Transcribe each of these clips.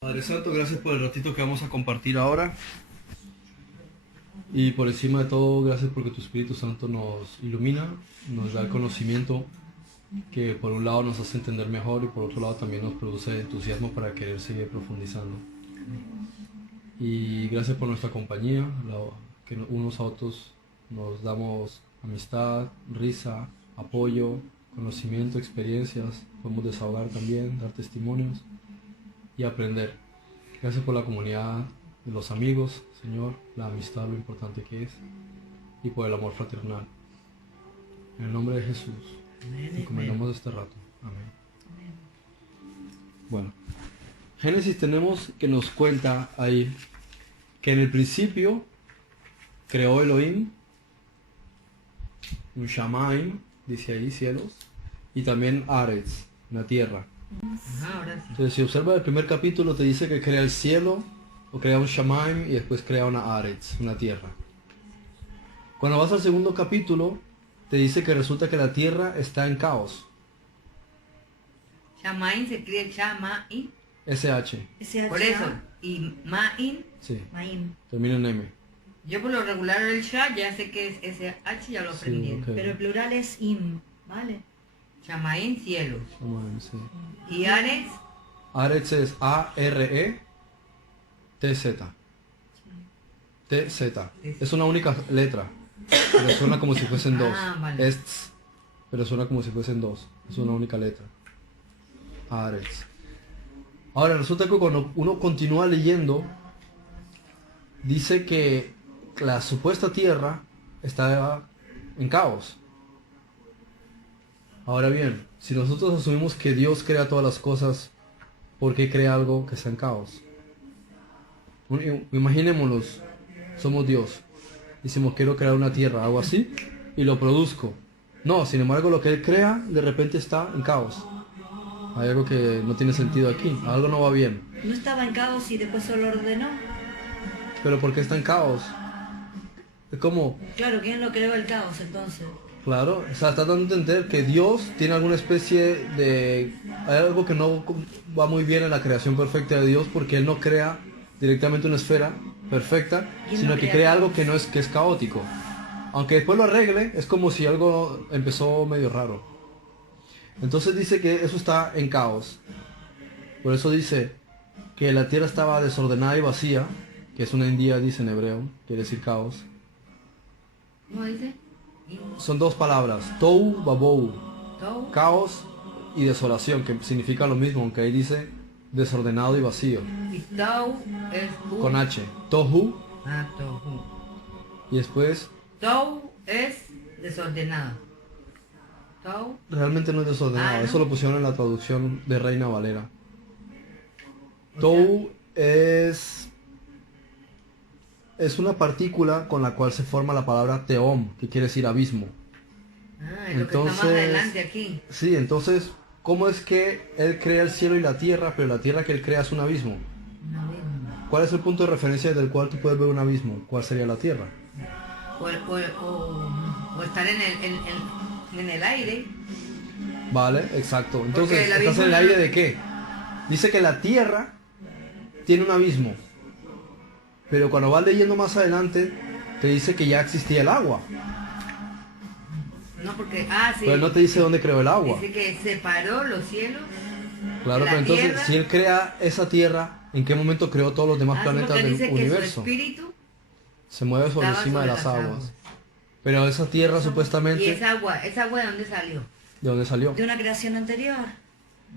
Padre Santo, gracias por el ratito que vamos a compartir ahora. Y por encima de todo, gracias porque tu Espíritu Santo nos ilumina, nos da el conocimiento que por un lado nos hace entender mejor y por otro lado también nos produce entusiasmo para querer seguir profundizando. Y gracias por nuestra compañía, que unos a otros nos damos amistad, risa, apoyo, conocimiento, experiencias, podemos desahogar también, dar testimonios y aprender. Gracias por la comunidad de los amigos, Señor, la amistad, lo importante que es, y por el amor fraternal. En el nombre de Jesús, encomendamos este rato. Amén. Bueno, Génesis tenemos que nos cuenta ahí que en el principio creó Elohim, un Shamaim, dice ahí, cielos, y también Aretz, una tierra. Ahora sí. Entonces, si observas el primer capítulo, te dice que crea el cielo, o crea un Shamaim, y después crea una Aretz, una tierra. Cuando vas al segundo capítulo, te dice que resulta que la tierra está en caos. Shamaim se escribe Shamaim. SH. Por eso. Y Maim. Sí, Maim. termina en M. Yo por lo regular el Sha ya sé que es SH, ya lo aprendí. Sí, ok. Pero el plural es im, ¿vale? Shamaim, cielos. Shamaim, sí. Y Ares, Aretz es A-R-E-T-Z. T-Z. Es una única letra, pero suena como si fuesen dos. Vale. Est, pero suena como si fuesen dos. Es una única letra. Aretz. Ahora, resulta que cuando uno continúa leyendo, dice que la supuesta tierra está en caos. Ahora bien, si nosotros asumimos que Dios crea todas las cosas, ¿por qué crea algo que está en caos? Imaginémonos, somos Dios. Decimos, quiero crear una tierra, hago así y lo produzco. No, sin embargo, lo que Él crea de repente está en caos. Hay algo que no tiene sentido aquí, algo no va bien. No estaba en caos y después solo ordenó. Pero ¿por qué está en caos? Es como, Claro, ¿quién lo creó el caos entonces? claro, o sea, está dando a entender que Dios tiene alguna especie de... Hay algo que no va muy bien en la creación perfecta de Dios porque Él no crea directamente una esfera perfecta, Y Él sino no que crea crea algo caos. que no es, que es caótico. Aunque después lo arregle, es como si algo empezó medio raro. Entonces dice que eso está en caos. Por eso dice que la tierra estaba desordenada y vacía, que es una indía, dice en hebreo, quiere decir caos. ¿cómo dice? Son dos palabras, tou, babou, Tou. caos y desolación, que significa lo mismo, aunque ahí dice desordenado y vacío, Y Tau es U. con H, tohu, Tohu. y después Tou es desordenado. Tou. realmente no es desordenado, ¿no? eso lo pusieron en la traducción de Reina Valera. O Tou es una partícula con la cual se forma la palabra teom, que quiere decir abismo. Es lo que está más adelante aquí. Sí, entonces, ¿cómo es que Él crea el cielo y la tierra, pero la tierra que Él crea es un abismo? Un abismo. ¿Cuál es el punto de referencia desde el cual tú puedes ver un abismo? ¿Cuál sería la tierra? O estar en el aire. Vale, exacto. Porque Entonces, el ¿estás abismo en el no- aire de qué? Dice que la tierra tiene un abismo, pero cuando vas leyendo más adelante, te dice que ya existía el agua, No, porque. Sí. pero no te dice dónde creó el agua. Dice que separó los cielos. Claro, la pero entonces, tierra. si Él crea esa tierra, ¿en qué momento creó todos los demás Sí, planetas porque del dice que su universo? espíritu Se mueve sobre estaba encima de sobre las las aguas. aguas. Pero esa tierra Y supuestamente, esa agua ¿de dónde salió? ¿de dónde salió? De una creación anterior.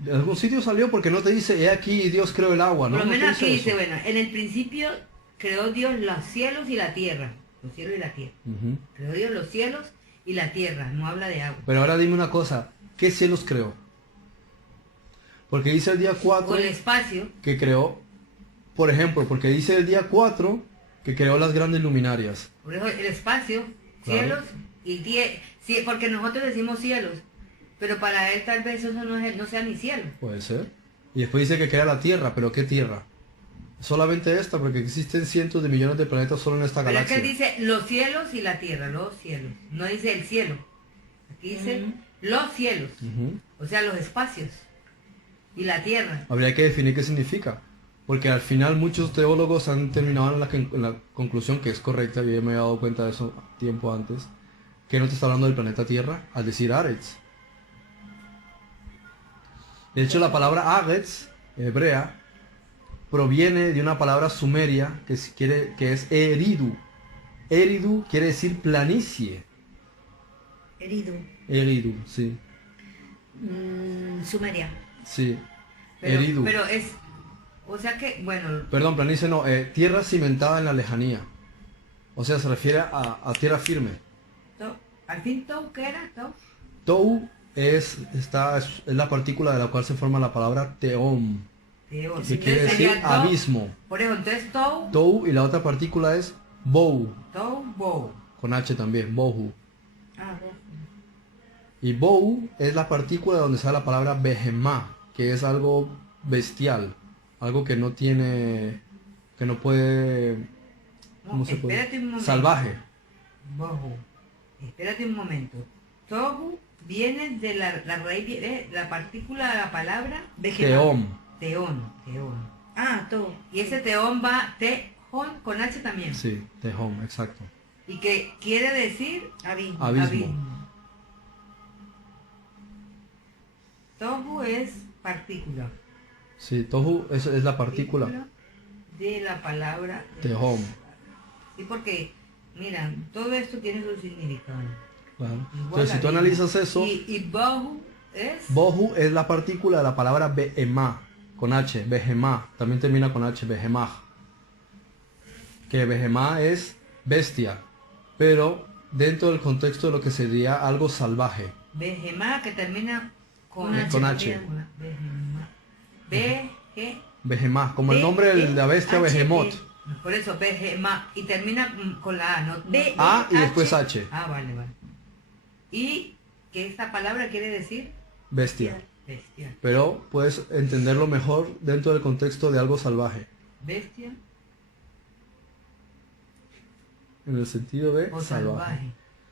De algún sitio salió porque no te dice, he aquí Dios creó el agua, ¿no? Por lo No te menos aquí eso. dice, bueno, en el principio creó Dios los cielos y la tierra. Los cielos y la tierra. Ujú. Creó Dios los cielos y la tierra, no habla de agua. Pero ahora dime una cosa, ¿qué cielos creó? Porque dice el día 4 O el espacio, que creó, por ejemplo, porque dice el día 4 que creó las grandes luminarias. por eso el espacio, Claro. cielos y tierra. Sí, porque nosotros decimos cielos, pero para él tal vez eso no sea ni cielo. Puede ser. Y después dice que crea la Tierra, pero ¿qué Tierra? Solamente esta, porque existen cientos de millones de planetas solo en esta Pero es que galaxia. él dice los cielos y la tierra, los cielos. No dice el cielo. Aquí dice los cielos, Ujú. o sea, los espacios y la tierra. Habría que definir qué significa. Porque al final muchos teólogos han terminado en la conclusión, que es correcta, yo ya me había dado cuenta de eso tiempo antes, que no te está hablando del planeta Tierra al decir Aretz. De hecho, la palabra Aretz, hebrea, proviene de una palabra sumeria que es Eridu. Eridu quiere decir planicie. Herido. Eridu, sí. Sumeria. Sí. Pero, Eridu. pero es, o sea que, bueno, Perdón, planicie no, tierra cimentada en la lejanía. O sea, se refiere a tierra firme. al fin Tou, ¿qué era? Tou. Tou es la partícula de la cual se forma la palabra teom, Teos. que quiere Entonces decir sería Tou. abismo. Por eso, entonces Tou, Tou, y la otra partícula es bou, Tou, Bou. con H también, bohu. Ah, rojo. Y bou es la partícula de donde sale la palabra behemá, que es algo bestial, algo que no tiene, que no puede, No, ¿cómo se puede? espérate un momento. Salvaje. Bohu. Espérate un momento. Tohu viene de la raíz, la partícula de la palabra Teom, teón. Teón. Ah, todo. Y ese teón va, teón con H también. sí, tehom, exacto. Y que quiere decir Abismo. Abismo. Tohu es partícula. Sí, tohu es la partícula. De la palabra Tehom. Sí, porque, mira, todo esto tiene su significado. Claro. Igual Entonces, si tú abismo. analizas eso, Y bohu es... bohu es la partícula de la palabra behemá, con H, behemá, también termina con H, behemá. Que behemá es bestia, pero dentro del contexto de lo que sería algo salvaje. Behemá, que termina con Con H. Behemá. Beje, Behemá, como el nombre de la bestia H, Behemoth. por eso Behemá. Y termina con la A, ¿no? B, A y H. después H, Ah, vale, vale. Y que esta palabra quiere decir bestia. bestia. Pero puedes entenderlo mejor dentro del contexto de algo salvaje, Bestia en el sentido de o salvaje. salvaje.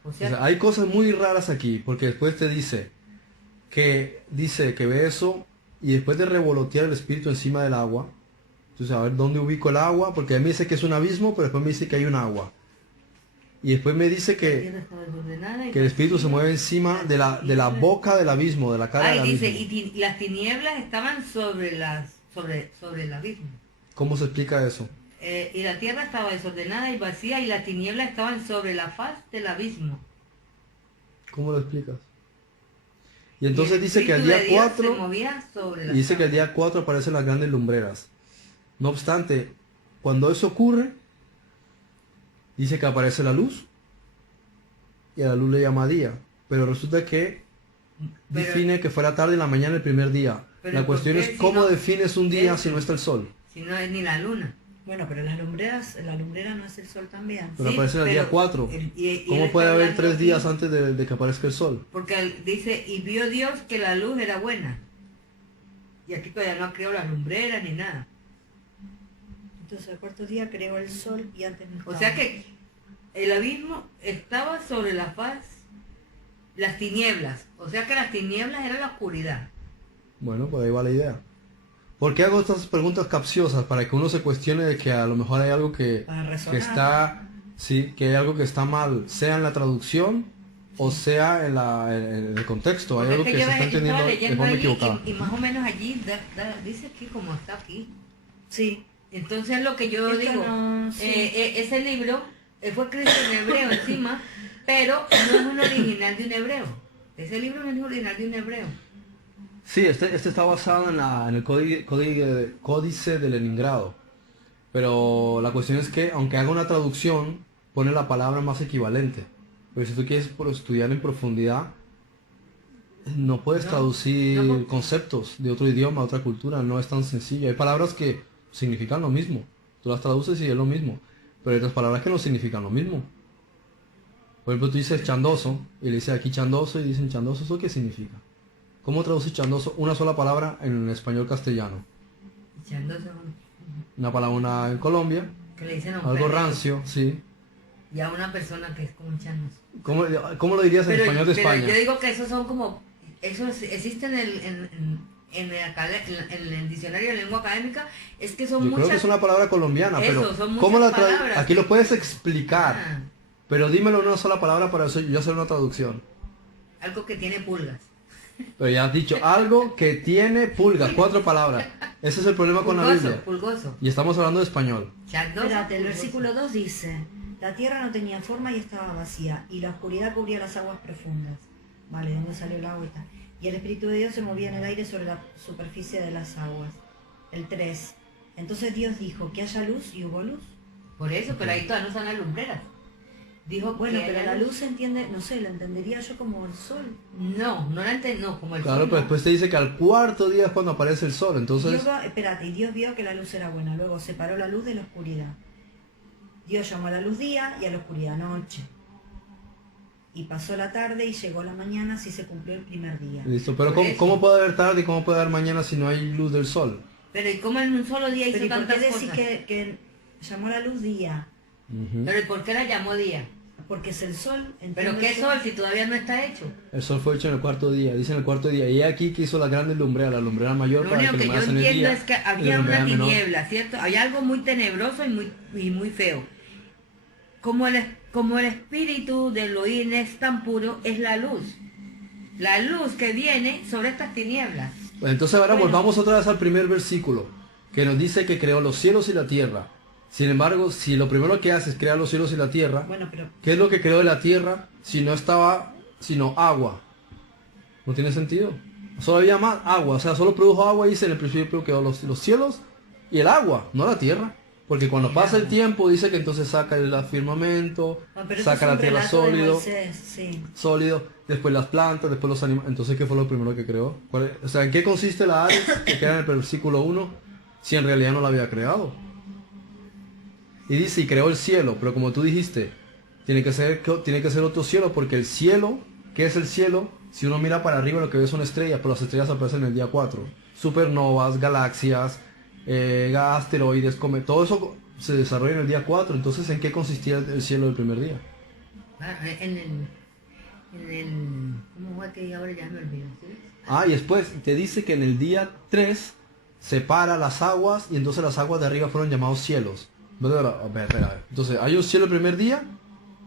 O O sea, sea, hay cosas muy raras aquí, porque después te dice que ve eso y después de revolotear el espíritu encima del agua, entonces a ver dónde ubico el agua, porque a mí me dice que es un abismo, pero después me dice que hay un agua. Y después me dice la que tierra estaba desordenada y el espíritu se vacía. mueve encima de la boca del abismo, de la cara del Ah, y dice, abismo. y las tinieblas estaban sobre el abismo. ¿Cómo se explica eso? Y la tierra estaba desordenada y vacía y las tinieblas estaban sobre la faz del abismo. ¿Cómo lo explicas? Y entonces Y el dice que el Espíritu día de Dios 4... se movía sobre la Y dice que el faz. día 4 aparecen las grandes lumbreras. No obstante, cuando eso ocurre, dice que aparece la luz y a la luz le llama día. Pero resulta que Pero- define que fue la tarde y la mañana el primer día. Pero La ¿por cuestión qué es si cómo no- defines un día eso? si no está el sol. Si no es ni la luna. Bueno, pero las lumbreras, la lumbrera no es el sol también. Pero Sí, aparece el día pero 4. y ¿Cómo él puede está haber hablando 3 aquí, días antes de que aparezca el sol? Porque dice, y vio Dios que la luz era buena. Y aquí todavía no creó las lumbreras ni nada. Entonces el cuarto día creó el sol y antes no O estaba. sea que el abismo estaba sobre la faz, las tinieblas. O sea que las tinieblas eran la oscuridad. Bueno, por ahí va la idea. ¿Por qué hago estas preguntas capciosas? Para que uno se cuestione de que a lo mejor hay algo que Para que resonar. está, sí, que hay algo que está mal, sea en la traducción o sea en el contexto. Hay Porque algo es que se yo está entendiendo estaba de leyendo forma allí equivocada. y más o menos allí dice aquí como está aquí. Sí. Entonces lo que yo Esto digo, no, sí. ese libro fue escrito en hebreo encima, pero no es un original de un hebreo. Ese libro no es original de un hebreo. Sí, este está basado en el códice de Leningrado. Pero la cuestión es que, aunque haga una traducción, pone la palabra más equivalente. Pero si tú quieres estudiar en profundidad, no puedes No, traducir no, porque- conceptos de otro idioma, otra cultura. No es tan sencillo. Hay palabras que significan lo mismo. Tú las traduces y es lo mismo. Pero hay otras palabras que no significan lo mismo. Por ejemplo, tú dices chandoso y le dices aquí chandoso y dicen chandoso, ¿eso qué significa? ¿Cómo traduces chandoso una sola palabra en español castellano? Echándose Una palabra en Colombia, que le dicen a un algo perro rancio, sí. y a una persona que es como echándose. ¿Cómo lo dirías en español de pero España? yo digo que esos son como, existen en el diccionario de lengua académica, es que son Yo muchas... creo que es una palabra colombiana, Eso, pero son ¿cómo muchas la palabras. aquí lo puedes explicar? Ah, Pero dímelo en una sola palabra para yo hacer una traducción. algo que tiene pulgas. Pero ya has dicho algo que tiene pulgas, 4 palabras. Ese es el problema con la Biblia. Pulgoso. Y estamos hablando de español. Chardoso, Espérate, el pulgoso. versículo 2 dice, la tierra no tenía forma y estaba vacía, y la oscuridad cubría las aguas profundas. Vale, ¿de dónde salió el agua y tal? Y el Espíritu de Dios se movía en el aire sobre la superficie de las aguas. El 3. Entonces Dios dijo, que haya luz, y hubo luz. Por eso, pero ahí todavía no están las lumbreras. Dijo Bueno, que pero haya la luz se entiende, no sé, la entendería yo como el sol. No la entiendo, no, como el Claro, sol, pero no. después te dice que al cuarto día es cuando aparece el sol. Entonces, Espérate, y Dios vio que la luz era buena, luego separó la luz de la oscuridad. Dios llamó a la luz día y a la oscuridad noche. Y pasó la tarde y llegó la mañana, así se cumplió el primer día. listo. Pero Por ¿cómo eso. puede haber tarde y cómo puede haber mañana si no hay luz del sol? Pero ¿y cómo en un solo día hizo Pero ¿y por tantas qué decís cosas? que llamó a la luz día? Ujú. Pero ¿y por qué la llamó día? Porque es el sol. ¿Pero qué sol si todavía no está hecho? El sol fue hecho en el cuarto día, dice en el cuarto día. Y aquí que hizo la grande lumbrera, la lumbrera mayor Lo para único que yo ilumbrase en el entiendo día, es que y la había lumbrera una menor. tiniebla, ¿cierto? Había algo muy tenebroso y muy feo. Como el espíritu de Elohim es tan puro, es la luz. La luz que viene sobre estas tinieblas. Pues entonces ahora Bueno. volvamos otra vez al primer versículo, que nos dice que creó los cielos y la tierra. Sin embargo, si lo primero que hace es crear los cielos y la tierra, Bueno, pero ¿qué es lo que creó de la tierra si no estaba, sino agua? No tiene sentido. Solo había más agua, o sea, solo produjo agua y dice en el principio quedó los cielos y el agua, no la tierra. Porque cuando pasa el tiempo dice que entonces saca el firmamento, no, pero saca eso es la un tierra relato de sólido, Moisés, sí. sólido, después las plantas, después los animales. Entonces, ¿qué fue lo primero que creó? O sea, ¿en qué consiste la Ares que queda en el versículo 1 si en realidad no la había creado? Y dice, y creó el cielo, pero como tú dijiste, tiene que ser otro cielo, porque el cielo, ¿qué es el cielo? Si uno mira para arriba lo que ve son estrellas, pero las estrellas aparecen en el día 4. Supernovas, galaxias, asteroides, cometas, todo eso se desarrolla en el día 4. Entonces, ¿en qué consistía el cielo del primer día? Ah, ¿cómo fue que ahora ya me olvidé? ¿Sí? Ah, y después te dice que en el día 3 separa las aguas y entonces las aguas de arriba fueron llamados cielos. A ver. Entonces, hay un cielo el primer día,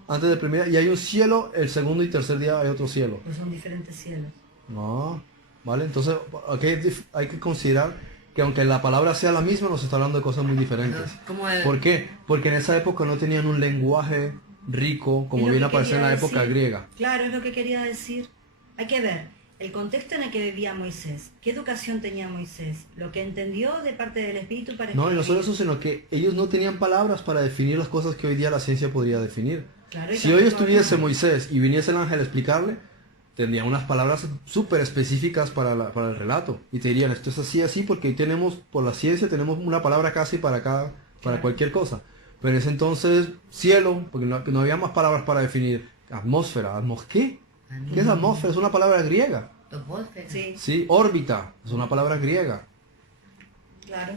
antes del primer día, y hay un cielo el segundo y tercer día hay otro cielo. Pues son diferentes cielos. No, ¿vale? Entonces aquí hay que considerar que aunque la palabra sea la misma, nos está hablando de cosas muy diferentes. Como el- ¿Por qué? Porque en esa época no tenían un lenguaje rico como Es lo viene a que aparecer en la quería época decir. griega. Claro, es lo que quería decir. Hay que ver el contexto en el que vivía Moisés. ¿Qué educación tenía Moisés? Lo que entendió de parte del Espíritu para No, y no escribir. solo eso, sino que ellos no tenían palabras para definir las cosas que hoy día la ciencia podría definir. Claro, y Si hoy tampoco estuviese había- Moisés y viniese el ángel a explicarle, tendría unas palabras súper específicas para el relato. Y te dirían, esto es así, porque hoy tenemos, por la ciencia, tenemos una palabra casi para Claro. cualquier cosa. Pero en ese entonces, cielo, porque no había más palabras para definir. Atmósfera, ¿qué? ¿Qué es atmósfera? Es una palabra griega. Topósfera. Sí, Sí, órbita, es una palabra griega. claro.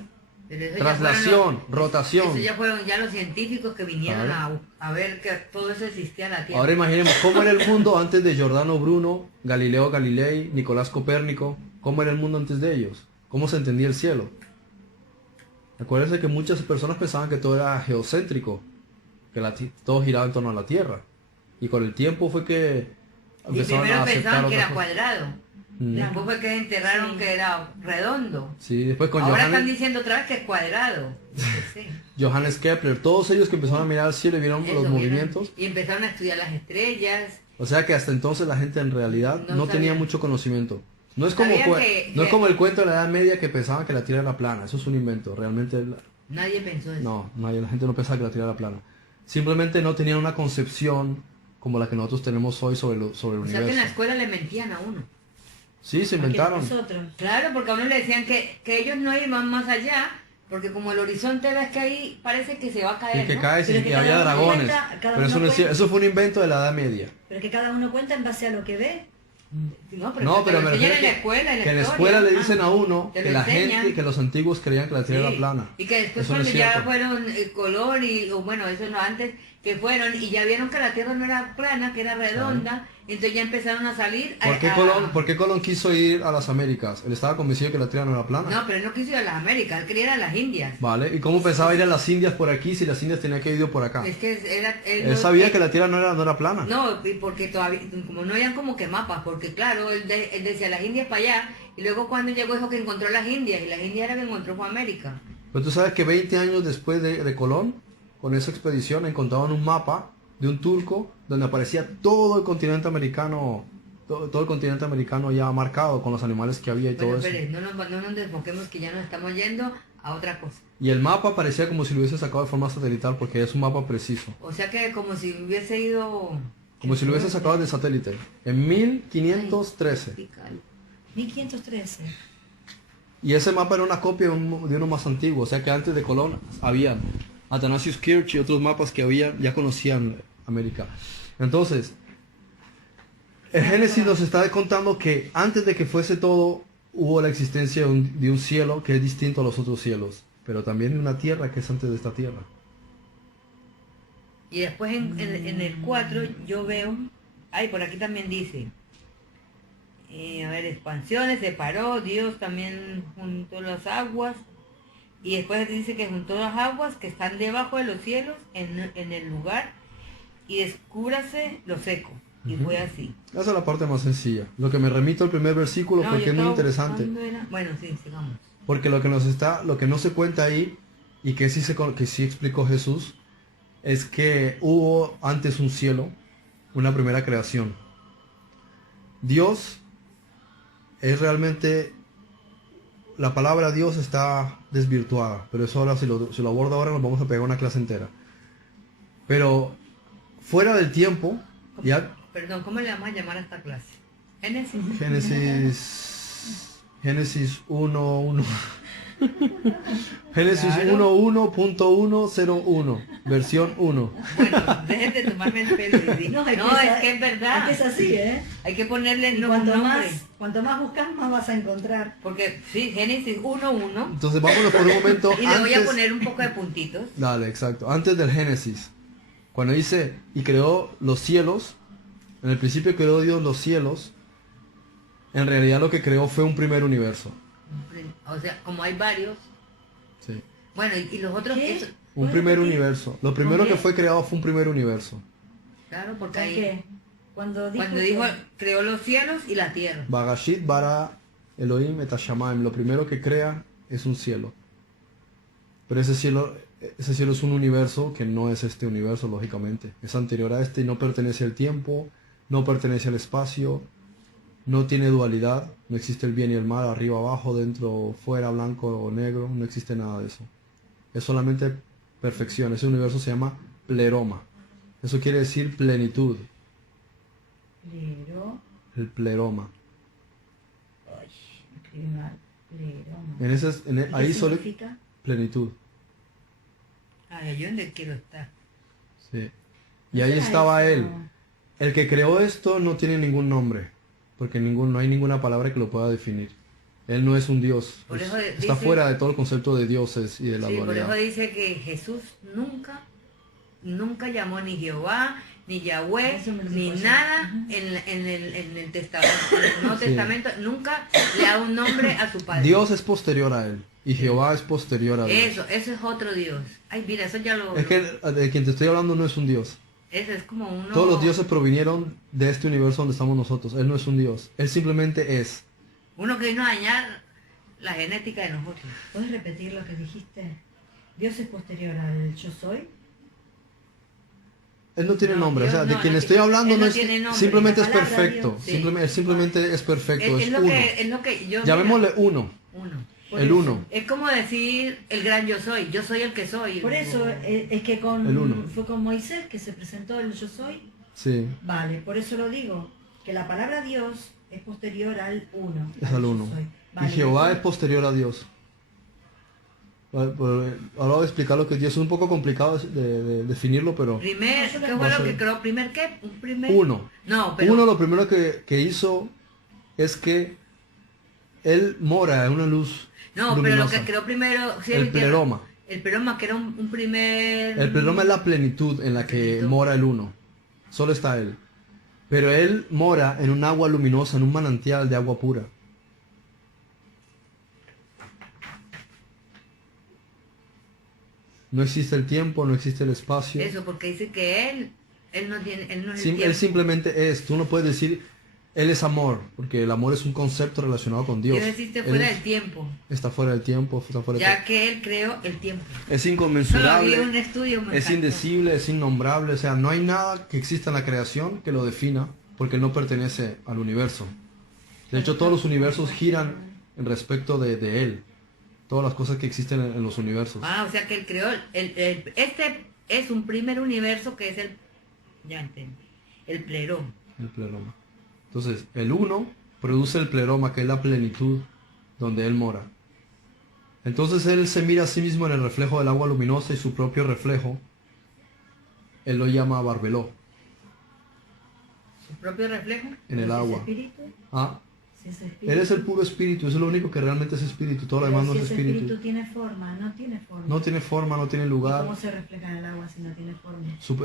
Pero eso ya Traslación, fueron los- rotación. Eso ya fueron ya los científicos que vinieron Claro. a ver que todo eso existía en la Tierra. Ahora imaginemos cómo era el mundo antes de Giordano Bruno, Galileo Galilei, Nicolás Copérnico. ¿Cómo era el mundo antes de ellos? ¿Cómo se entendía el cielo? Acuérdense que muchas personas pensaban que todo era geocéntrico, que todo giraba en torno a la Tierra. Y con el tiempo fue que Y empezaron primero a aceptar pensaban que otras era cosas. cuadrado. Mm. Después fue que enterraron Sí. que era redondo. Sí, después con Ahora están Johannes, diciendo otra vez que es cuadrado. Sí. Johannes Kepler, todos ellos que empezaron a mirar al cielo y vieron Eso, los vieron. movimientos. Y empezaron a estudiar las estrellas. O sea que hasta entonces la gente en realidad No no tenía sabía. mucho conocimiento. No es como, Sabían que- no es que- como el cuento de la Edad Media que pensaban que la Tierra era plana. Eso es un invento. Realmente Nadie pensó eso. no, la gente no pensaba que la Tierra era plana. Simplemente no tenían una concepción como la que nosotros tenemos hoy sobre el O sea que en la universo. escuela le mentían a uno. Sí, se Aquí inventaron. nosotros. Claro, porque a uno le decían que ellos no iban más allá, porque como el horizonte ves que ahí parece que se va a caer, Y que ¿no? cae Pero y que que cada había uno dragones. cuenta- cada Pero eso, uno no es cierto, cuenta- eso fue un invento de la Edad Media. Pero que cada uno cuenta en base a lo que ve. No, pero, No, pero te lo me enseñan refiero en la escuela, en la que en la historia. escuela le dicen a uno te que lo la enseñan. gente, que los antiguos creían que la Tierra Sí. era plana. Y que después Eso no cuando es ya cierto. fueron Colón y, o bueno, eso no antes, que fueron y ya vieron que la Tierra no era plana, que era redonda, entonces ya empezaron a salir ¿Por qué Colón quiso ir a las Américas? Él estaba convencido que la Tierra no era plana. No, pero él no quiso ir a las Américas, él quería ir a las Indias. Vale, ¿y cómo pensaba ir a las Indias por aquí si las Indias tenían que ir por acá? Es que era... Él sabía que la Tierra no era plana. No, y porque todavía, como no habían como que mapas, porque claro, él decía las Indias para allá, y luego cuando llegó dijo que encontró las Indias, y las Indias era que encontró fue América. Pero tú sabes que 20 años después de Colón, con esa expedición, encontraban un mapa de un turco donde aparecía todo el continente americano, todo el continente americano ya marcado con los animales que había y Bueno, todo eso. espere, no nos desfoquemos que ya nos estamos yendo a otra cosa. Y el mapa parecía como si lo hubiese sacado de forma satelital porque es un mapa preciso. O sea que como si hubiese ido... Como si lo hubiese sacado del satélite. En 1513. 1513. Y ese mapa era una copia de uno más antiguo. O sea que antes de Colón había Athanasius Kirch y otros mapas que ya conocían América. Entonces, el Génesis nos está contando que antes de que fuese todo, hubo la existencia de un cielo que es distinto a los otros cielos. Pero también de una tierra que es antes de esta tierra. Y después en el 4 yo veo, ay, por aquí también dice, a ver, expansiones, separó, Dios también juntó las aguas, y después dice que juntó las aguas que están debajo de los cielos en el lugar, y descúbrase lo seco, y fue así. Esa es la parte más sencilla. Lo que me remito al primer versículo No, porque yo es muy estaba interesante. buscando era- Bueno, sí, sigamos. Porque lo que no se cuenta ahí, y que sí explicó Jesús, es que hubo antes un cielo, una primera creación. Dios es realmente, la palabra Dios está desvirtuada, pero eso ahora si lo abordo ahora nos vamos a pegar una clase entera. Pero fuera del tiempo, ya Perdón, ¿cómo le vamos a llamar a esta clase? Génesis. Génesis 1.1 Génesis Claro. 1.1.101 versión 1. Bueno, dejen de tomarme el pelo. Didi. No, es que es verdad. Es que es así, ¿eh? Hay que ponerle Y un cuanto nombre. más buscas, más vas a encontrar. Porque sí, Génesis 1.1. Entonces vámonos por un momento Y le voy a antes. poner un poco de puntitos. Dale, exacto. Antes del Génesis. Cuando dice, y creó los cielos, en el principio creó Dios los cielos, en realidad lo que creó fue un primer universo. O sea, como hay varios. Sí. Bueno, y los otros... ¿Qué? eso- Un primer universo. Lo primero ¿Por qué? que fue creado fue un primer universo. claro, porque ¿Por ahí... qué? Cuando dijo, Cuando dijo, creó los cielos y la tierra. Bagashit bara Elohim et Hashamayim. Lo primero que crea es un cielo. Pero ese cielo es un universo que no es este universo, lógicamente. Es anterior a este y no pertenece al tiempo, no pertenece al espacio, no tiene dualidad, no existe el bien y el mal, arriba, abajo, dentro, fuera, blanco o negro, no existe nada de eso. Es solamente perfección. Ese universo se llama pleroma. Eso quiere decir plenitud, Plero, el pleroma. ay, escribí mal, pleroma. ¿Y Ahí qué solo significa? plenitud. Ay, yo donde quiero estar. Sí. Y ¿Qué ahí será estaba eso? él. El que creó esto no tiene ningún nombre, porque no hay ninguna palabra que lo pueda definir. Él no es un dios. Por eso Está dice- fuera de todo el concepto de dioses y de la Sí, por dualidad. eso dice que Jesús nunca llamó ni Jehová, ni Yahweh, Eso me lo ni dijo nada ayer. en el testamento, en el Nuevo Sí. Testamento, nunca le da un nombre a su padre. Dios es posterior a él y Jehová es posterior a Dios. Eso es otro Dios. Ay, mira, eso ya lo... Es que de quien te estoy hablando no es un dios. Eso es como uno... Todos los dioses provinieron de este universo donde estamos nosotros. Él no es un dios. Él simplemente es. Uno que vino a dañar la genética de nosotros. ¿Puedes repetir lo que dijiste? Dios es posterior al yo soy. Él no tiene No, nombre. Dios o sea, de no, quien no estoy tiene- hablando él no no es... tiene nombre. Simplemente es La palabra perfecto. Dios. Sí. Simplemente es perfecto. Es Es uno. lo que yo... Llamémosle uno. Uno. Por El eso. uno. Es como decir el gran yo soy el que soy. Por eso es que El uno. fue con Moisés que se presentó el yo soy. Sí. Vale, por eso lo digo, que la palabra Dios es posterior al uno. Es al yo uno. soy. Y Vale, Jehová es eso- posterior a Dios. Vale, pues, ahora voy a explicar lo que es Dios. Es un poco complicado de definirlo, pero ¿Qué No, fue va a lo ser- que creó? ¿Primer qué? ¿Un primer? uno. No, pero... Uno lo primero que hizo es que él mora en una luz No, pero luminosa. lo que creó primero... cielo El y tierra. pleroma. El pleroma, que era un primer... El pleroma es la plenitud en la que Plenitud. mora el uno. Solo está él. Pero él mora en un agua luminosa, en un manantial de agua pura. No existe el tiempo, no existe el espacio. Eso, porque dice que él no tiene, él no es el Él tiempo. simplemente es. Tú no puedes decir, él es amor, porque el amor es un concepto relacionado con Dios. Quiero decirte Él fuera es- del tiempo, Está fuera del tiempo, está fuera del ya que él creó el tiempo. Es Solo vi inconmensurable, un estudio, me es encantó. indecible, es innombrable. O sea, no hay nada que exista en la creación que lo defina, porque él no pertenece al universo. De hecho, todos los universos giran en respecto de él. Todas las cosas que existen en los universos. Ah, o sea que él creó, este es un primer universo que es ya entendí, el pleroma. El pleroma. Entonces, el uno produce el pleroma, que es la plenitud donde él mora. Entonces él se mira a sí mismo en el reflejo del agua luminosa y su propio reflejo, él lo llama barbeló, Su propio reflejo. en el ¿Si es agua. espíritu? Ah, Si es espíritu. él es el puro espíritu, eso es lo único que realmente es espíritu, todo lo Pero demás no si es ese espíritu. tiene forma, no tiene forma. No tiene forma, no tiene ¿Y lugar. cómo se refleja en el agua si no tiene forma?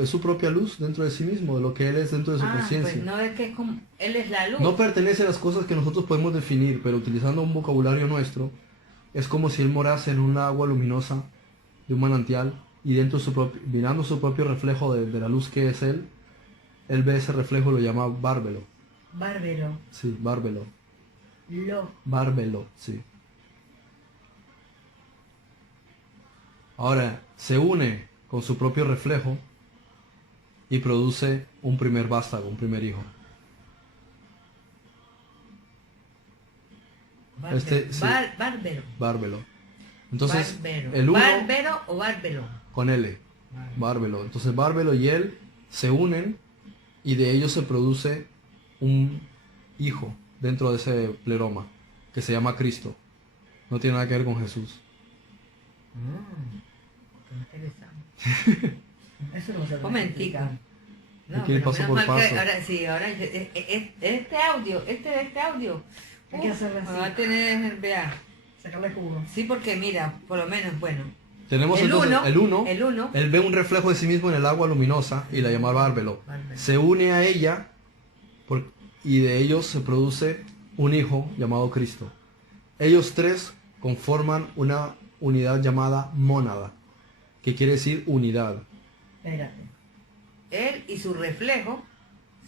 Es su propia luz dentro de sí mismo, de lo que él es dentro de su Pues conciencia. no es que es como, él es la luz. No pertenece a las cosas que nosotros podemos definir, pero utilizando un vocabulario nuestro, es como si él morase en un agua luminosa de un manantial y dentro de mirando su propio reflejo de la luz que es él ve ese reflejo y lo llama bárbelo. Bárbaro. Sí, bárbelo. Lo. Bárbelo, sí. Ahora, se une con su propio reflejo y produce un primer vástago, un primer hijo. Bárbaro. este, sí. Bárbaro. Bárbelo. Entonces, Bárbaro. el uno ¿Bárbaro o bárbelo? con L. Bárbelo. Entonces, Bárbelo y él se unen y de ellos se produce un hijo dentro de ese pleroma que se llama Cristo. No tiene nada que ver con Jesús. Qué interesante. Eso no se Un momentico. Hay que ir paso menos por mal que paso. ahora sí, ahora este audio, Hay que hacerlo así. va a tener, vea. Sacarle jugo. Sí, porque mira, por lo menos, bueno. Tenemos El entonces uno, el uno. el Él ve un reflejo de sí mismo en el agua luminosa y la llama Bárbelo. Bárbelo. Se une a ella y de ellos se produce un hijo llamado Cristo. Ellos tres conforman una unidad llamada mónada, que quiere decir unidad, Espérate. Él y su reflejo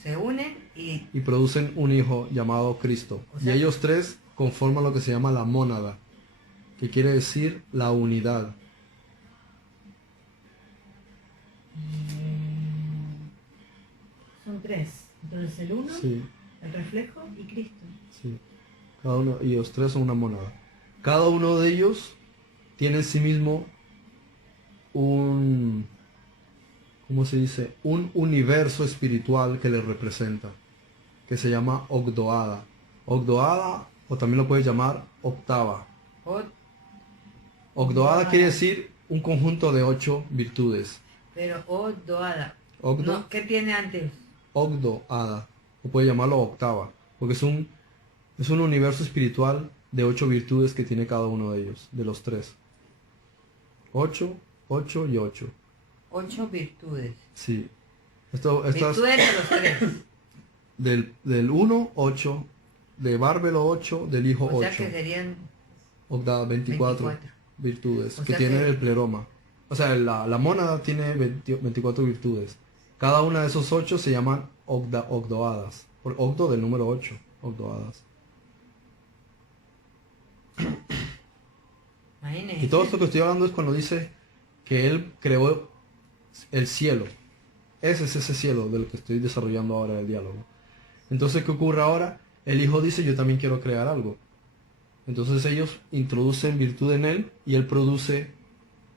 se unen y y producen un hijo llamado Cristo. O sea- Y ellos tres conforman lo que se llama la mónada, que quiere decir la unidad. Son tres. Entonces el uno, Sí, el reflejo y Cristo. sí. Cada uno, y los tres son una mónada. Cada uno de ellos tiene en sí mismo un, ¿cómo se dice? Un universo espiritual que le representa, que se llama Ogdoada. Ogdoada, o también lo puedes llamar octava. Ogdoada quiere decir un conjunto de 8 virtudes. pero doada. Ogdo, No, ¿qué tiene antes? Ogdoada, o puede llamarlo octava, porque es un universo espiritual de 8 virtudes que tiene cada uno de ellos, de los tres. 8, 8 y 8. 8 virtudes. Sí. Estas Virtudes de los tres. del 1, 8, de Bárbelo 8, del hijo O 8. sea que serían Ogda 24 24. virtudes O que sea tiene que- el pleroma. O sea, la mónada tiene 24 virtudes. Cada una de esos 8 se llaman ogdoadas. Por ogdo del número 8, ogdoadas. Imagínense. Y todo esto que estoy hablando es cuando dice que él creó el cielo. Ese es ese cielo del que estoy desarrollando ahora el diálogo. Entonces, ¿qué ocurre ahora? El hijo dice, yo también quiero crear algo. Entonces ellos introducen virtud en él y él produce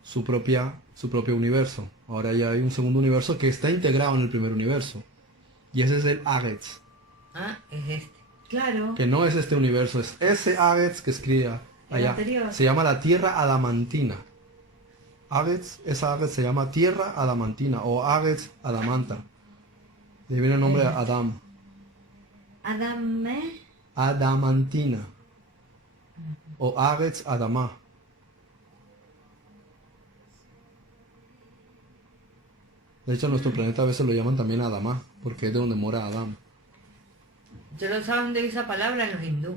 su propio universo. Ahora ya hay un segundo universo que está integrado en el primer universo. Y ese es el Agetz. Ah, es este. Claro. Que no es este universo, es ese Agetz que escribía El allá. anterior. Se llama la tierra adamantina. Agetz, esa Agetz se llama tierra adamantina o Agetz adamanta. De ahí viene el nombre de Adam. Adame. adamantina o Aretz Adamá. De hecho, nuestro planeta a veces lo llaman también Adamá, porque es de donde mora Adán. Yo no sé dónde dice esa palabra en los hindú.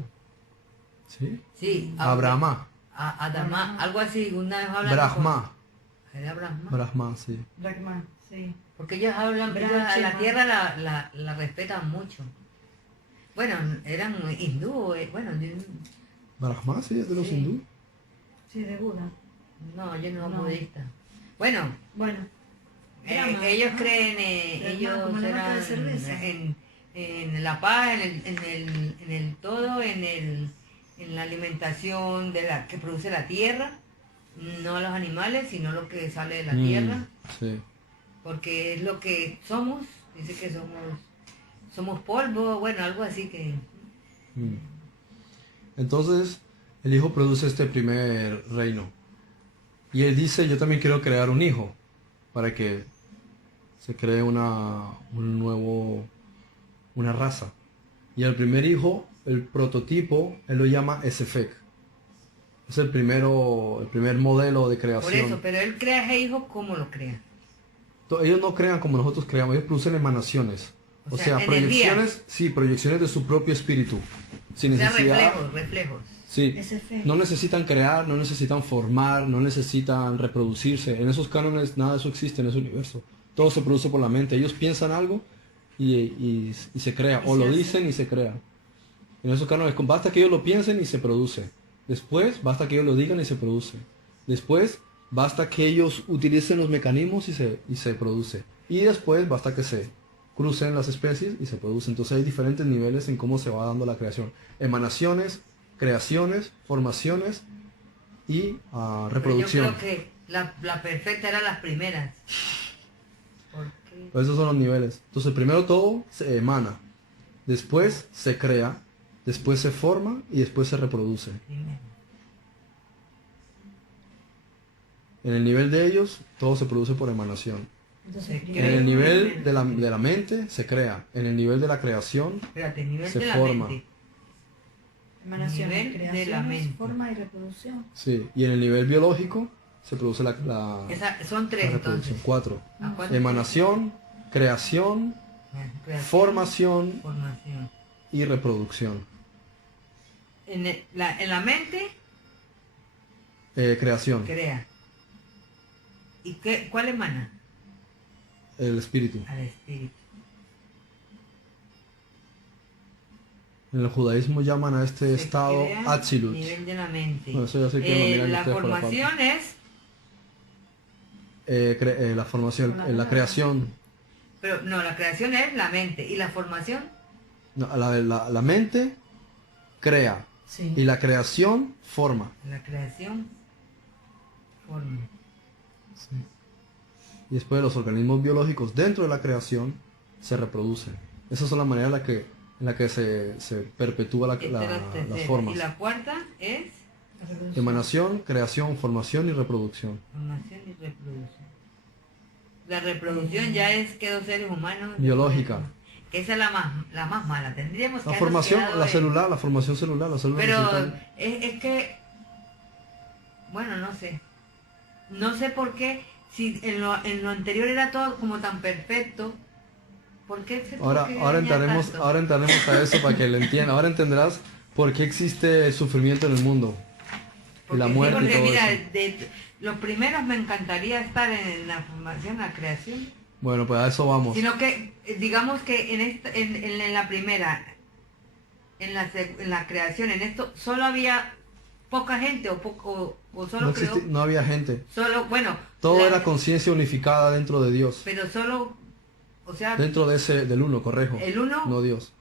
¿Sí? Sí. Abrahma. Adamá, algo así. Una vez hablan Brahma. ¿Era Brahma? Brahma, sí. Brahma, sí. Porque ellos hablan, ellos a la tierra la respetan mucho. Bueno, eran hindú, bueno, Brahma, sí, es de los Sí. hindú. Sí, de Buda. no, ellos no son No. budistas. Bueno, Bueno. Brahma, ellos ¿no? creen, Brahma, ellos como la marca de eran cerveza. en la paz, en el todo, en la alimentación que produce la tierra, no los animales, sino lo que sale de la tierra, Sí. porque es lo que somos, dice que somos polvo, bueno, algo así que... Mm. Entonces, el hijo produce este primer reino. Y él dice, yo también quiero crear un hijo, para que se cree una raza. Y el primer hijo, el prototipo, él lo llama Esefek. Es el primer modelo de Por creación. eso, pero él crea ese hijo, ¿cómo lo crea? Ellos no crean como nosotros creamos, ellos producen emanaciones. O O sea, sea, energías. proyecciones, sí, proyecciones de su propio espíritu. Sin O sea, necesidad. reflejos. Sí. Ese fe. No necesitan crear, no necesitan formar, no necesitan reproducirse. En esos cánones nada de eso existe en ese universo. Todo se produce por la mente. Ellos piensan algo y se crea. Y O se lo hace. dicen y se crea. En esos cánones basta que ellos lo piensen y se produce. Después basta que ellos lo digan y se produce. Después basta que ellos utilicen los mecanismos y se produce. Y después basta que se crucen las especies y se produce. Entonces hay diferentes niveles en cómo se va dando la creación. Emanaciones, creaciones, formaciones y reproducción. Pero yo creo que la perfecta eran las primeras. Porque Esos son los niveles. Entonces primero todo se emana, después se crea, después se forma y después se reproduce. primero. En el nivel de ellos todo se produce por emanación. Entonces, Se primero- En el nivel de la mente se crea. En el nivel de la creación Espérate, nivel Se de la forma. mente. Emanaciones, nivel de la creaciones, mente. forma y reproducción. sí. Y en el nivel biológico se produce la Son tres reproducción. entonces. 4. ¿A cuánto? Emanación, creación, Creación, formación formación. y reproducción. En la mente Creación, crea. ¿Y cuál emana? el espíritu. Al espíritu. En el judaísmo llaman a este Se estado crea Atzilut. Nivel de la mente. Bueno, eso ya sé que lo miran La ustedes por la formación es, La formación, la creación. pero no, la creación es la mente. ¿Y la formación? No, la mente crea Sí. y la creación forma. La creación forma. Y después los organismos biológicos dentro de la creación se reproducen. Esas son las maneras en la que se perpetúa Esta es la las tercera. formas. Y la cuarta es La reproducción. Emanación, creación, formación y reproducción. formación y reproducción. La reproducción ya es que dos seres humanos. Biológica. Que esa es la más mala. Tendríamos que La habernos formación, quedado la en- celular, la formación celular, las células Pero necesitan- es que, bueno, no sé. No sé por qué, si en lo anterior era todo como tan perfecto, ¿por qué se tuvo Ahora, que ahora dañar entraremos, tanto? ahora entraremos a eso para que lo entiendan. Ahora entenderás por qué existe el sufrimiento en el mundo. Y la Porque sí, muerte y porque todo mira, eso. los primeros me encantaría estar en la formación, la creación, Bueno, pues a eso vamos. sino que digamos que en la primera, en la creación, en esto, solo había poca gente o solo No, creó, no había gente. solo, bueno, Todo la- era conciencia unificada dentro de Dios. pero solo, o sea, Dentro del uno, correjo. el uno, No Dios.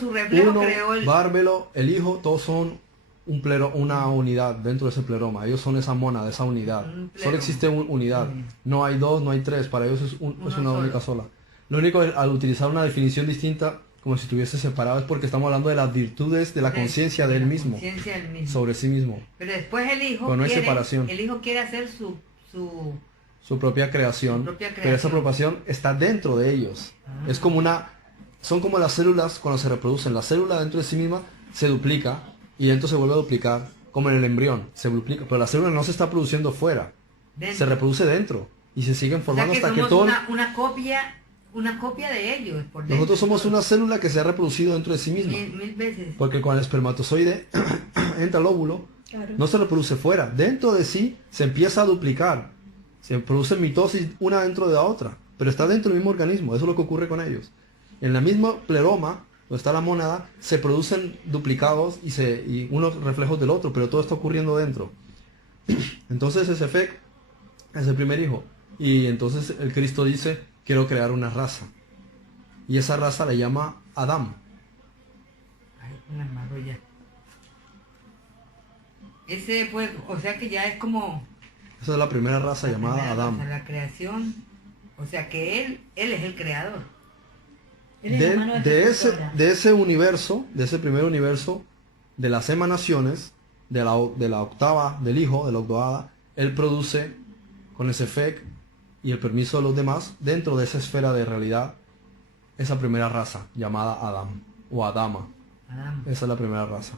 su reflejo Uno, creó el... Bárbelo, el hijo, todos son una unidad dentro de ese pleroma. Ellos son esa mona, de esa unidad. Un pleroma. Solo existe unidad. Mm. No hay dos, no hay tres. Para ellos es Uno una solo. única sola. Lo único es, al utilizar una definición distinta, como si estuviese separado, es porque estamos hablando de las virtudes de la conciencia de él la mismo, conciencia del mismo. sobre sí mismo, Pero después el hijo Pero no hay quiere, separación. el hijo quiere hacer su su propia creación, Su propia pero esa creación. apropiación está dentro de ellos. Ah. Es como son como las células cuando se reproducen. La célula dentro de sí misma se duplica y dentro se vuelve a duplicar, como en el embrión, se duplica, pero la célula no se está produciendo fuera, Dentro. se reproduce dentro y se siguen O sea formando que hasta que somos todo... una copia de ellos. Por dentro. Nosotros somos una célula que se ha reproducido dentro de sí misma. Mil veces. Porque cuando el espermatozoide entra al óvulo, Claro. no se reproduce fuera. Dentro de sí se empieza a duplicar. Se produce mitosis una dentro de la otra. Pero está dentro del mismo organismo. Eso es lo que ocurre con ellos. En la misma pleroma, donde está la mónada, se producen duplicados y unos reflejos del otro. Pero todo está ocurriendo dentro. Entonces ese Sefek es el primer hijo. Y entonces el Cristo dice, quiero crear una raza. Y esa raza le llama Adam. Ay, una maravilla. Ese pues, o sea que ya es como Esa es la primera raza la llamada primera Adam. raza, la creación. O sea que él es el creador. Él es la mano ejecutora. De ese universo, de ese primer universo, de las emanaciones, de la octava del hijo, de la octavada, él produce con ese Sefek y el permiso de los demás, dentro de esa esfera de realidad, esa primera raza llamada Adam o Adama. Adam. Esa es la primera raza.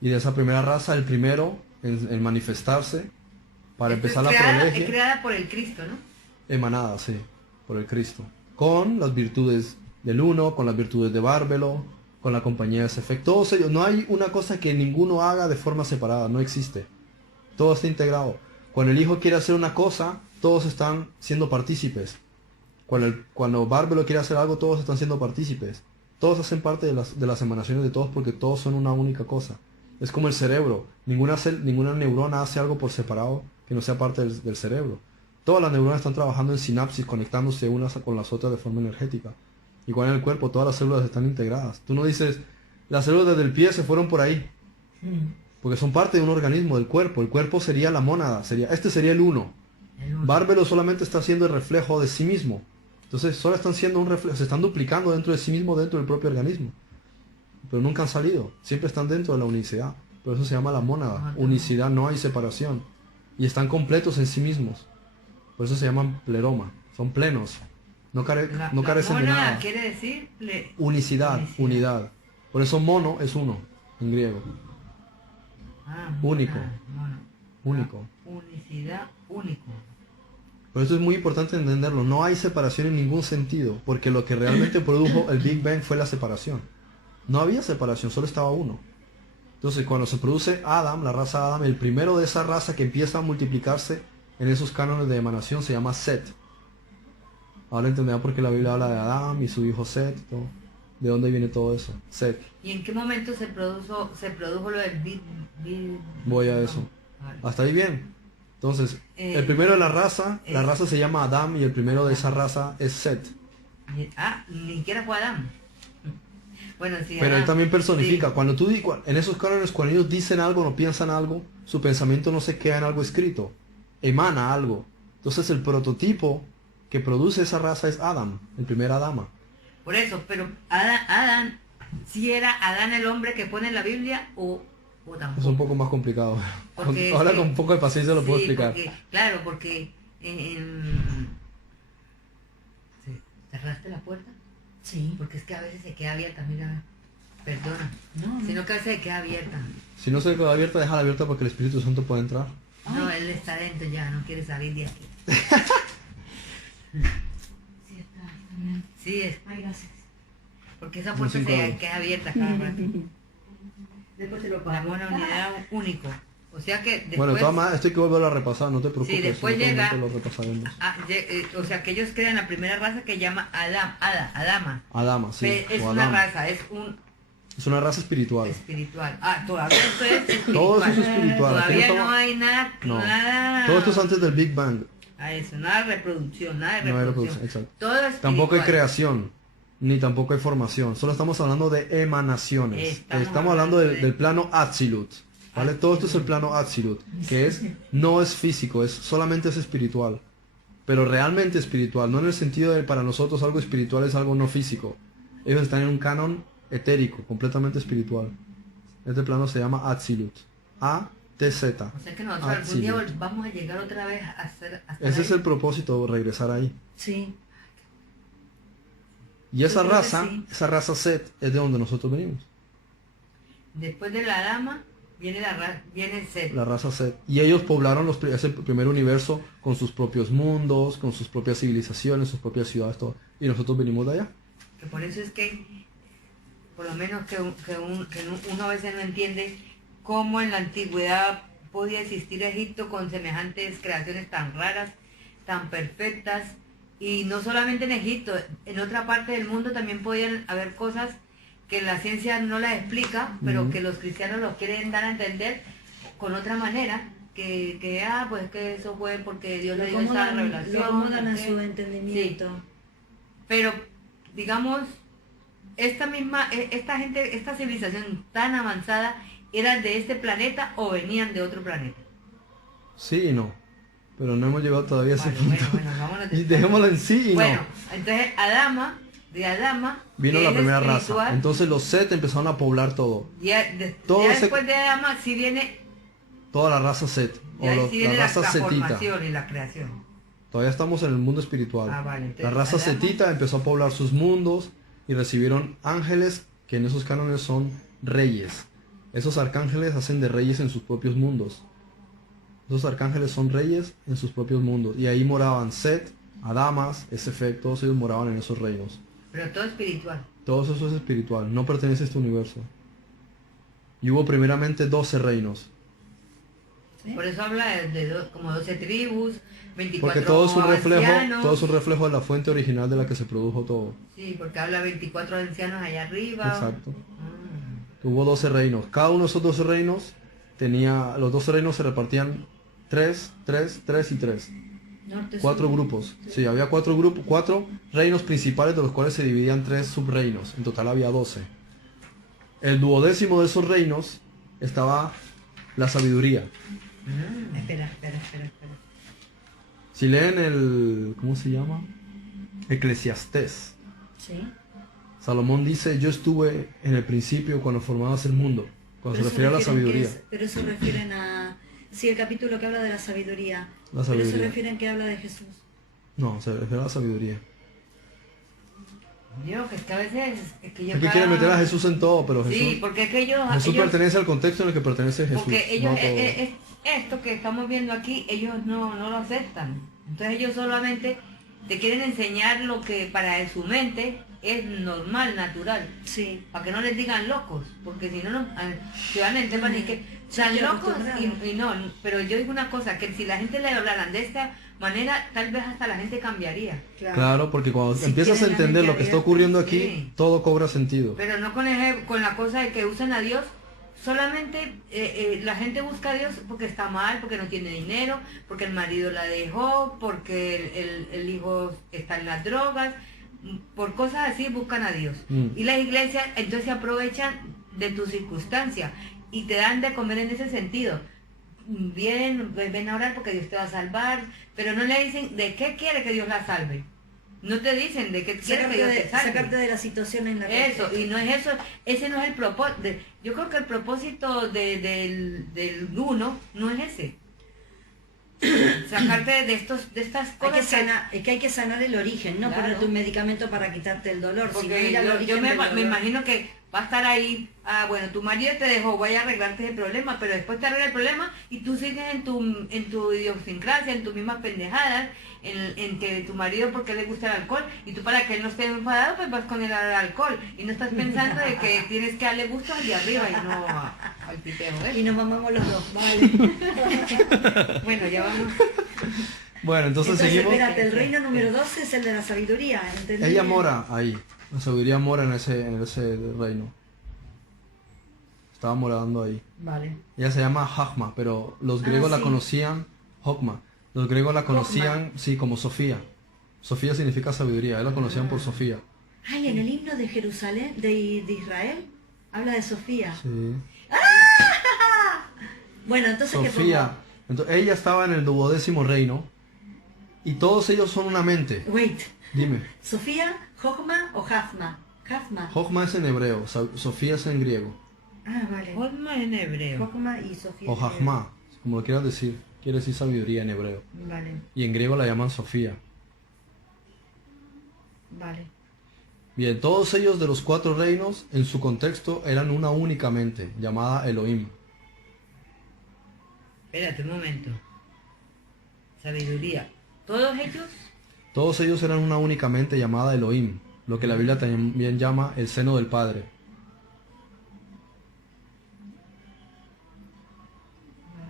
Y de esa primera raza, el primero en manifestarse, para Esto empezar es la creada, es prolegio, creada por el Cristo, ¿no? emanada, sí, por el Cristo. Con las virtudes del uno, con las virtudes de Bárbelo, con la compañía de Sefek. Todos ellos, no hay una cosa que ninguno haga de forma separada, no existe. Todo está integrado. Cuando el hijo quiere hacer una cosa, todos están siendo partícipes. Cuando Bárbelo quiere hacer algo, todos están siendo partícipes. Todos hacen parte de las emanaciones de todos porque todos son una única cosa. Es como el cerebro. Ninguna neurona hace algo por separado que no sea parte del cerebro. Todas las neuronas están trabajando en sinapsis, conectándose unas con las otras de forma energética. Igual en el cuerpo, todas las células están integradas. Tú no dices, las células del pie se fueron por ahí. Porque son parte de un organismo, del cuerpo. El cuerpo sería la mónada, este sería el uno. El uno. Bárbelo solamente está haciendo el reflejo de sí mismo. Entonces solo están siendo un reflejo, se están duplicando dentro de sí mismo, dentro del propio organismo. Pero nunca han salido, siempre están dentro de la unicidad. Por eso se llama la mónada. Unicidad, no hay separación. Y están completos en sí mismos. Por eso se llaman pleroma, son plenos. No carecen de mónada nada. quiere decir Unicidad, unidad. Por eso mono es uno, en griego. Único. Mono. Único. Unicidad, único. Por eso es muy importante entenderlo. No hay separación en ningún sentido, porque lo que realmente produjo el Big Bang fue la separación. No había separación, solo estaba uno. Entonces, cuando se produce Adam, la raza Adam, el primero de esa raza que empieza a multiplicarse en esos cánones de emanación se llama Set. Ahora entenderán por qué la Biblia habla de Adam y su hijo Set, todo. ¿De dónde viene todo eso? Set. ¿Y en qué momento se produjo lo del Big Voy a eso. Vale. ¿Hasta ahí bien? Entonces, el primero de la raza se llama Adam y el primero de esa raza es Set. Ni siquiera fue Adán. Bueno, sí. Pero él Adán, también personifica. sí. Cuando en esos cánones, cuando ellos dicen algo, no piensan algo, su pensamiento no se queda en algo escrito, emana algo. Entonces el prototipo que produce esa raza es Adam, el primer Adama. Por eso, pero Adán, si era Adán el hombre que pone en la Biblia o tampoco. Es un poco más complicado. Porque Ahora es que- con un poco de paciencia lo puedo Sí, explicar. porque ¿cerraste la puerta? Sí. Porque es que a veces se queda abierta, mira, perdona. No, Sino que a veces se queda abierta. Si no se queda abierta, déjala abierta porque el Espíritu Santo puede entrar. No, él está dentro ya, no quiere salir de aquí. Sí, está bien. Sí, es Ay, gracias. porque esa No, puerta sí, se claro. queda abierta cada rato. Después se lo La pago. buena unidad único. O sea que después... Bueno, de todas maneras, esto hay que volverlo a repasar, no te preocupes. Sí, después en otro llega- momento lo repasaremos. o sea que ellos crean la primera raza que llama Adama. Adama, sí. Es o una Adam. raza, es un Es una raza espiritual. espiritual. Todavía esto es espiritual. Todo eso es espiritual. Aquí Todavía no no estamos- hay nada, No. nada. Todo esto es antes del Big Bang. A eso, nada de reproducción, nada de No hay reproducción. reproducción, exacto. Todo es Tampoco hay espiritual. creación, ni tampoco hay formación. Solo estamos hablando de emanaciones. Estamos hablando hablando de- del plano Atzilut. ¿Vale? Todo esto es el plano Atzilut, que no es físico, solamente es espiritual. Pero realmente espiritual, no en el sentido de para nosotros algo espiritual es algo no físico. Ellos están en un canon etérico, completamente espiritual. Este plano se llama Atzilut. A-T-Z. O sea que nosotros algún día vamos a llegar otra vez a hacer... hasta Ese ahí. es el propósito, regresar ahí. Sí. Y esa Yo creo que raza, sí. esa raza Set, es de donde nosotros venimos. Después de la dama viene viene Set. La raza Set. Y ellos poblaron ese primer universo con sus propios mundos, con sus propias civilizaciones, sus propias ciudades, todo. Y nosotros venimos de allá. Que por eso es que, por lo menos uno a veces no entiende cómo en la antigüedad podía existir Egipto con semejantes creaciones tan raras, tan perfectas. Y no solamente en Egipto, en otra parte del mundo también podían haber cosas que la ciencia no las explica, pero que los cristianos los quieren dar a entender con otra manera, pues que eso fue porque Dios le dio esa revelación. Lo acomodan a porque- su entendimiento. Sí. Pero, digamos, esta gente, esta civilización tan avanzada, ¿eran de este planeta o venían de otro planeta? Sí y no. Pero no hemos llegado todavía a ese Bueno, punto. vámonos Y después. dejémoslo en sí y Bueno, no. entonces de Adama, Vino que la es primera raza. espiritual, Entonces los Set empezaron a poblar todo. Todo ya ese- después de Adama sí viene, Toda la raza Set. y ahí sí La viene la raza Setita. formación y la creación. Todavía estamos en el mundo espiritual. Ah, vale, entonces, La raza Adama- Setita empezó a poblar sus mundos y recibieron ángeles que en esos cánones son reyes. Esos arcángeles hacen de reyes en sus propios mundos. Esos arcángeles son reyes en sus propios mundos. Y ahí moraban Set, Adamas, Esefec, todos ellos moraban en esos reinos. Pero todo espiritual. Todo eso es espiritual, no pertenece a este universo. Y hubo primeramente 12 reinos. ¿Sí? Por eso habla como 12 tribus, 24 Porque todo es un ancianos. todo es un reflejo de la fuente original de la que se produjo todo. Sí, porque habla 24 ancianos allá arriba. Exacto. Mm. Hubo 12 reinos. Cada uno de esos 12 reinos tenía, los 12 reinos se repartían 3, 3, 3 y 3. Norte, 4 sur. grupos. Sí, había 4 grupos, 4 reinos principales de los cuales se dividían 3 subreinos. En total había 12. El duodécimo de esos reinos estaba la sabiduría. Espera. Si leen el, ¿cómo se llama? Eclesiastés. Sí. Salomón dice, yo estuve en el principio cuando formabas el mundo. Cuando se Pero refiere a la refieren sabiduría. pero eso refieren a... Sí, el capítulo que habla de la sabiduría. La Pero eso sabiduría. refieren que habla de Jesús. No, se refiere a la sabiduría. Yo, que es que a veces... Es que yo Es que quiere meter a Jesús en todo, pero Sí, Jesús, porque es que ellos... Jesús ellos- pertenece al contexto en el que pertenece Jesús. Porque ellos, no todo. esto que estamos viendo aquí, ellos no lo aceptan. Entonces ellos solamente te quieren enseñar lo que para su mente es normal, natural. Sí. Para que no les digan locos, porque si no, se van a entender y que están estoy locos acostumbrada. y no. Pero yo digo una cosa, que si la gente le hablaran de esta manera, tal vez hasta la gente cambiaría. Claro, porque cuando Si empiezas a tienen la entender mente lo que está abierta, ocurriendo aquí, sí. todo cobra sentido. Pero no con la cosa de que usan a Dios. Solamente la gente busca a Dios porque está mal, porque no tiene dinero, porque el marido la dejó, porque el hijo está en las drogas, por cosas así buscan a Dios. Y las iglesias entonces se aprovechan de tu circunstancia y te dan de comer en ese sentido. Ven a orar porque Dios te va a salvar, pero no le dicen de qué quiere que Dios la salve. No te dicen de qué quiere que Dios te salve. Sacarte de la situación en la que... Eso, y no es eso, ese no es el propósito. Yo creo que el propósito del uno no es ese. Sacarte de estas Hay cosas que sanar, es que hay que sanar el origen, no Claro. ponerte un medicamento para quitarte el dolor. sino porque ir al yo origen me del dolor. imagino que va a estar ahí, bueno, tu marido te dejó, voy a arreglarte ese problema, pero después te arregla el problema y tú sigues en tu idiosincrasia, en tus mismas pendejadas, en que tu marido porque le gusta el alcohol y tú para que él no esté enfadado pues vas con el alcohol y no estás pensando de que tienes que darle gusto al de arriba y no al piteo, Y ¿eh? nos mamamos los dos, vale. Bueno, ya vamos. Bueno, entonces seguimos. Espérate, el reino número 12 es el de la sabiduría, ¿entendí? Ella mora ahí. La sabiduría mora en ese reino. Estaba morando ahí. Vale. Ella se llama Hagma, pero los griegos la sí. conocían, Hogma. Los griegos la conocían, sí, como Sofía. Sofía significa sabiduría, ellos la conocían por Sofía. Ay, en el himno de Jerusalén, de Israel, habla de Sofía. Sí. Bueno, entonces, ¿qué Sofía. Entonces, ella estaba en el 12º reino y todos ellos son una mente. pongo? Wait. Dime, ¿Sofía, Jogma o Jazma? Jazma. Hogma es en hebreo, Sofía es en griego. Ah, vale. Josma en hebreo. Jogma y Sofía. O Hagma, como lo quieras decir. Quiere decir sabiduría en hebreo. Vale, Y en griego la llaman Sofía. vale. Bien, todos ellos de los 4 reinos, en su contexto, eran una única mente, llamada Elohim. Espérate un momento. Sabiduría. ¿Todos ellos? Todos ellos eran una única mente llamada Elohim, lo que la Biblia también llama el seno del Padre.